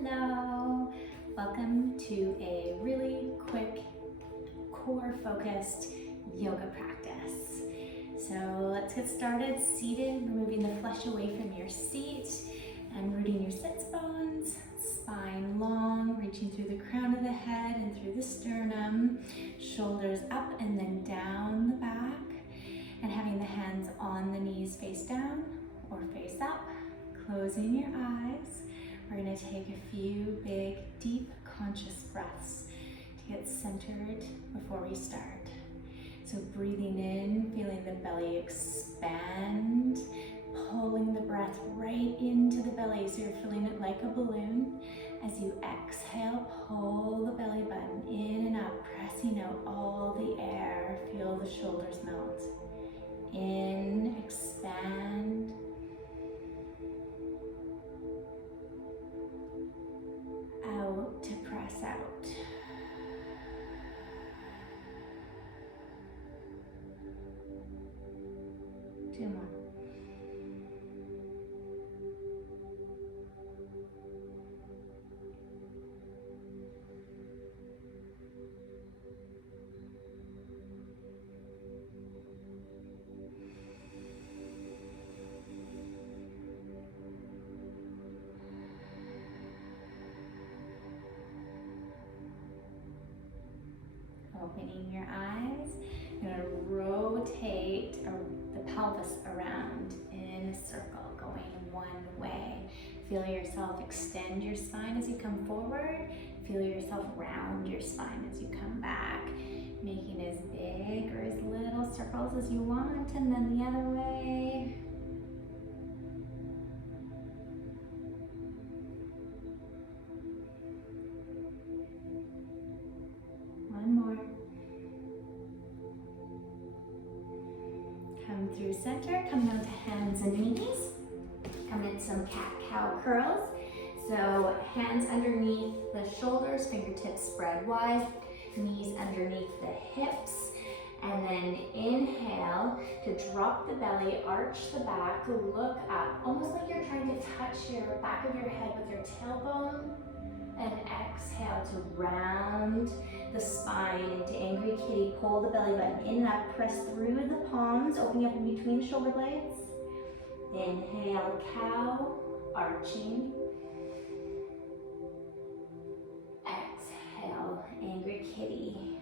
Hello, welcome to a really quick core focused yoga practice. So let's get started. Seated, removing the flesh away from your seat and rooting your sits bones, spine long, reaching through the crown of the head and through the sternum, shoulders up and then down the back, and having the hands on the knees face down or face up, closing your eyes. We're going to take a few big, deep, conscious breaths to get centered before we start. So breathing in, feeling the belly expand, pulling the breath right into the belly so you're feeling it like a balloon. As you exhale, pull the belly button in and up, pressing out all the air. Feel the shoulders melt. In, expand. Out to press out. Two more. Opening your eyes, you're going to rotate the pelvis around in a circle, going one way. Feel yourself extend your spine as you come forward. Feel yourself round your spine as you come back, making as big or as little circles as you want, and then the other way. One more. Come through center, come down to hands and knees. Come in some cat-cow curls. So hands underneath the shoulders, fingertips spread wide, knees underneath the hips. And then inhale to drop the belly, arch the back, look up, almost like you're trying to touch your back of your head with your tailbone. And exhale to round the spine into angry kitty. Pull the belly button in and up, press through the palms, opening up in between the shoulder blades. Inhale, cow, arching. Exhale, angry kitty.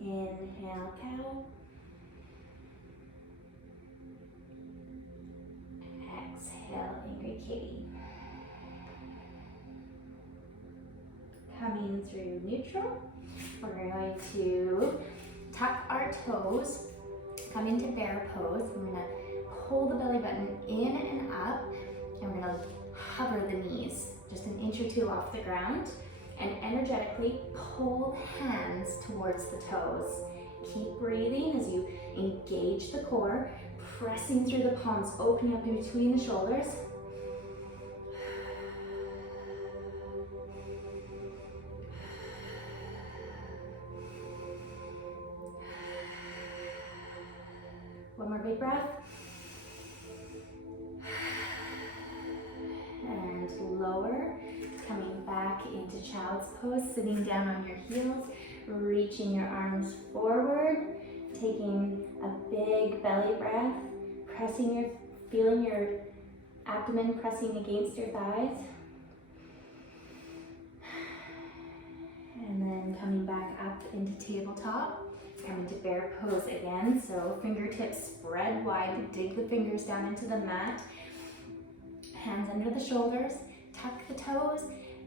Inhale, cow. Exhale, angry kitty. Coming through neutral, we're going to tuck our toes, come into bear pose. We're going to pull the belly button in and up, and we're going to hover the knees just an inch or two off the ground, and energetically pull the hands towards the toes. Keep breathing as you engage the core, pressing through the palms, opening up in between the shoulders. One more big breath. And lower, coming back into child's pose, sitting down on your heels, reaching your arms forward, taking a big belly breath, feeling your abdomen pressing against your thighs. And then coming back up into tabletop. Coming to bear pose again, so fingertips spread wide, dig the fingers down into the mat, hands under the shoulders, tuck the toes,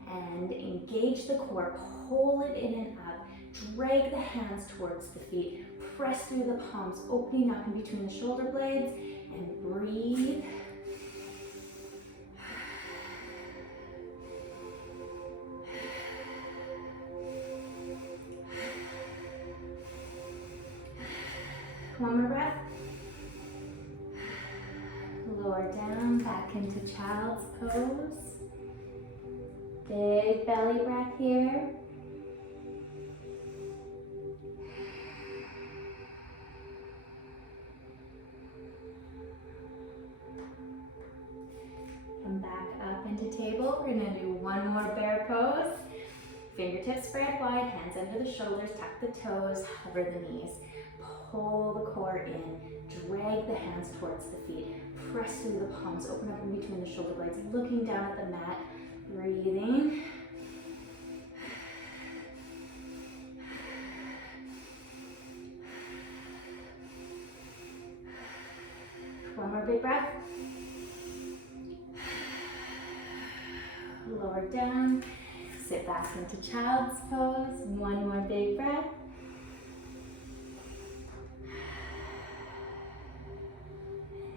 and engage the core, pull it in and up, drag the hands towards the feet, press through the palms, opening up in between the shoulder blades, and breathe. One more breath. Lower down, back into child's pose. Big belly breath here. into table. We're gonna do one more bear pose. Fingertips spread wide, hands under the shoulders, tuck the toes, hover the knees. Pull the core in, drag the hands towards the feet. Press through the palms, open up in between the shoulder blades, looking down at the mat, breathing. One more big breath. Lower down, sit back into child's pose. One more big breath.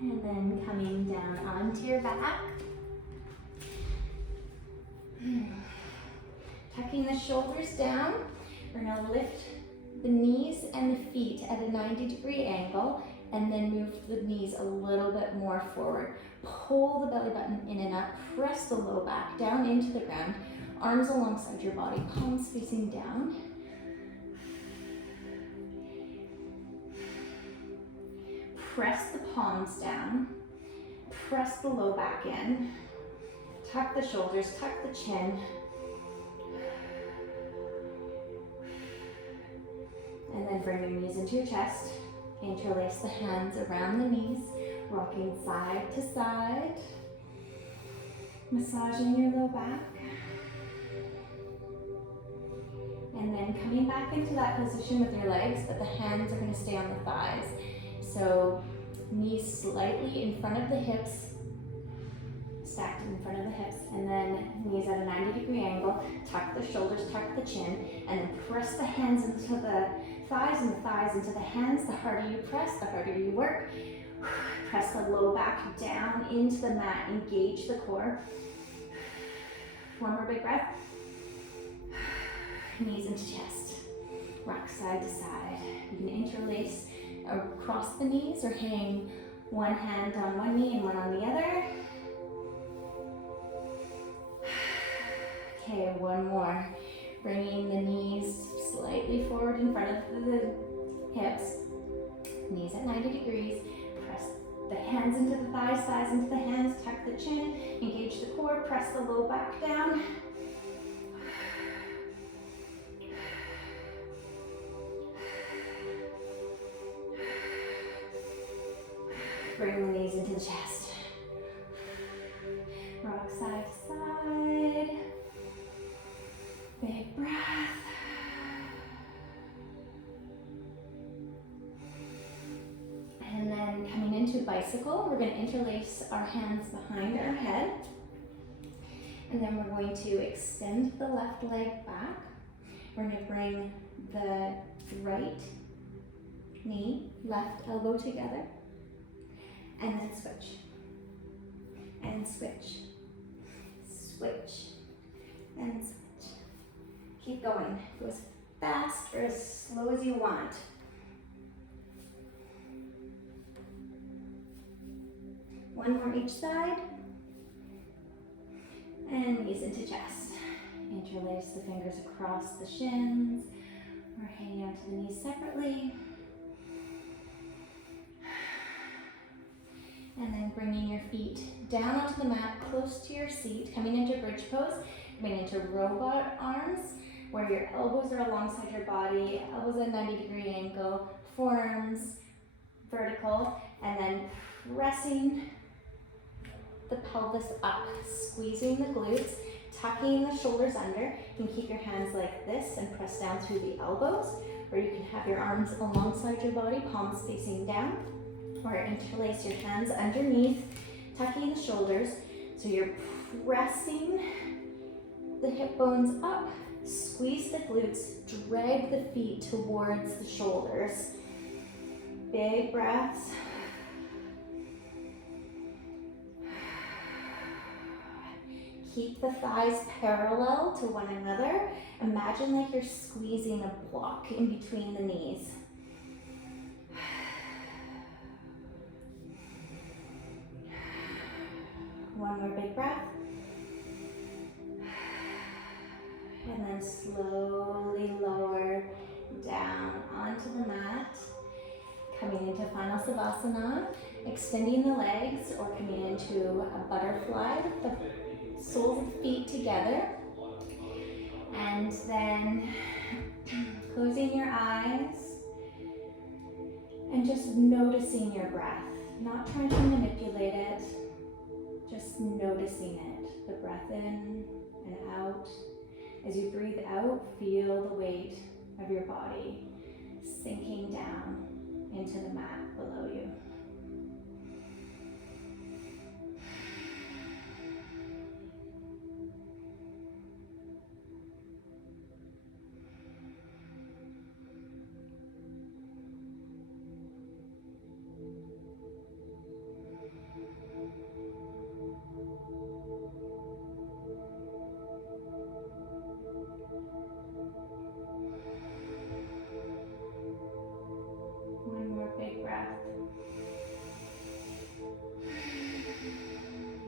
And then coming down onto your back. Tucking the shoulders down. We're gonna lift the knees and the feet at a 90-degree angle, and then move the knees a little bit more forward. Pull the belly button in and up, press the low back down into the ground, arms alongside your body, palms facing down. Press the palms down, press the low back in, tuck the shoulders, tuck the chin. And then bring your knees into your chest. Interlace the hands around the knees, rocking side to side. Massaging your low back. And then coming back into that position with your legs, but the hands are going to stay on the thighs. So knees slightly in front of the hips, stacked in front of the hips, and then knees at a 90-degree angle. Tuck the shoulders, tuck the chin, and then press the hands into the thighs and the thighs into the hands. The harder you press, the harder you work. Press the low back down into the mat, engage the core. One more big breath. Knees into chest. Rock side to side. You can interlace across the knees or hang one hand on one knee and one on the other. Okay, one more. Bringing the knees slightly forward in front of the hips. Knees at 90 degrees. Press the hands into the thighs, thighs into the hands. Tuck the chin, engage the core, press the low back down. Bring the knees into the chest. Rock side to side. Big breath. And then coming into bicycle, we're going to interlace our hands behind our head. And then we're going to extend the left leg back. We're going to bring the right knee, left elbow together. And then switch. And switch. Switch. And switch. Keep going. Go as fast or as slow as you want. One more each side. And knees into chest. Interlace the fingers across the shins or hanging onto the knees separately. And then bringing your feet down onto the mat, close to your seat, coming into bridge pose, coming into robot arms, where your elbows are alongside your body, elbows at a 90-degree angle, forearms vertical, and then pressing the pelvis up, squeezing the glutes, tucking the shoulders under. You can keep your hands like this and press down through the elbows, or you can have your arms alongside your body, palms facing down, or interlace your hands underneath, tucking the shoulders. So you're pressing the hip bones up, squeeze the glutes, drag the feet towards the shoulders. Big breaths. Keep the thighs parallel to one another. Imagine like you're squeezing a block in between the knees. One more big breath. And then slowly lower down onto the mat. Coming into Final Savasana, extending the legs or coming into a butterfly with the soles of the feet together. And then closing your eyes and just noticing your breath. Not trying to manipulate it, just noticing it. The breath in and out. As you breathe out, feel the weight of your body sinking down into the mat below you. One more big breath.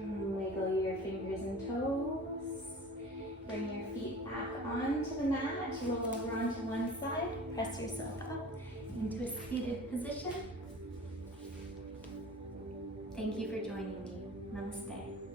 Wiggle your fingers and toes. Bring your feet back onto the mat. Roll over onto one side. Press yourself up into a seated position. Thank you for joining me. Namaste.